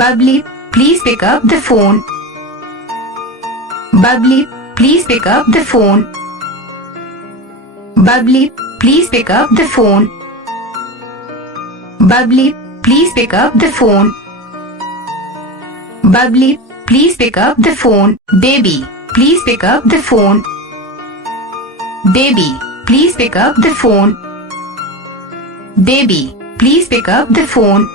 Babli, please pick up the phone. Babli, please pick up the phone. Babli, please pick up the phone. Babli, please pick up the phone. Babli, please pick up the phone. Baby, please pick up the phone. Baby, please pick up the phone. Baby, please pick up the phone.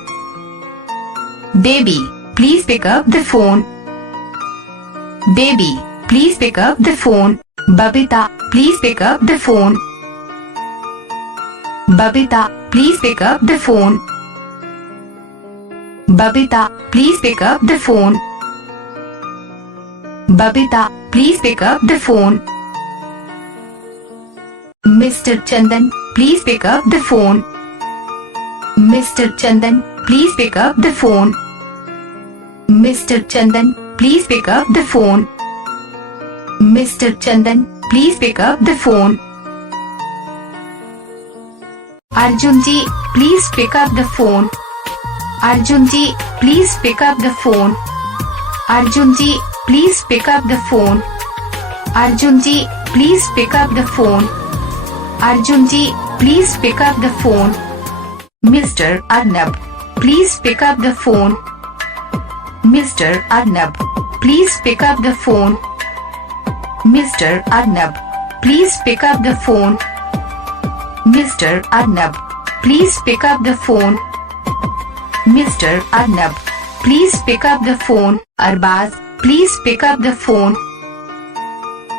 Baby, please pick up the phone. Baby, please pick up the phone. Babita, please pick up the phone. Babita, please pick up the phone. Babita, please pick up the phone. Babita, please pick up the phone. Mr. Chandan, please pick up the phone. Mr. Chandan, please pick up the phone. Mr. Chandan, please pick up the phone. Mr. Chandan, please pick up the phone. Arjun ji, please pick up the phone. Arjun ji, please pick up the phone. Arjun ji, please pick up the phone. Arjun ji, please pick up the phone. Arjun ji, please pick up the phone. Mr. Arnav, please pick up the phone. Mr. Arnav, please pick up the phone. Mr. Arnav, please pick up the phone. Mr. Arnav, please pick up the phone. Mr. Arnav, please pick up the phone. Arbaaz, please pick up the phone.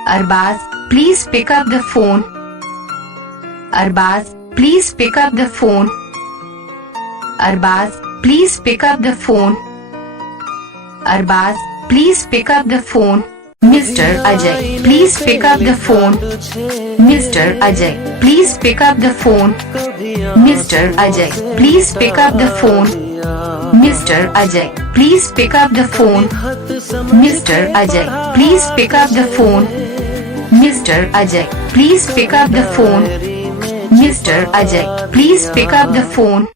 Arbaaz, please pick up the phone. Arbaaz, please pick up the phone. Arbaaz, please pick up the phone. Arbaaz, please pick up the phone. Mr. Ajay, please pick up the phone. Mr. Ajay, please pick up the phone. Mr. Ajay, please pick up the phone. Mr. Ajay, please pick up the phone. Mr. Ajay, please pick up the phone. Mr. Ajay, please pick up the phone. Mr. Ajay, please pick up the phone.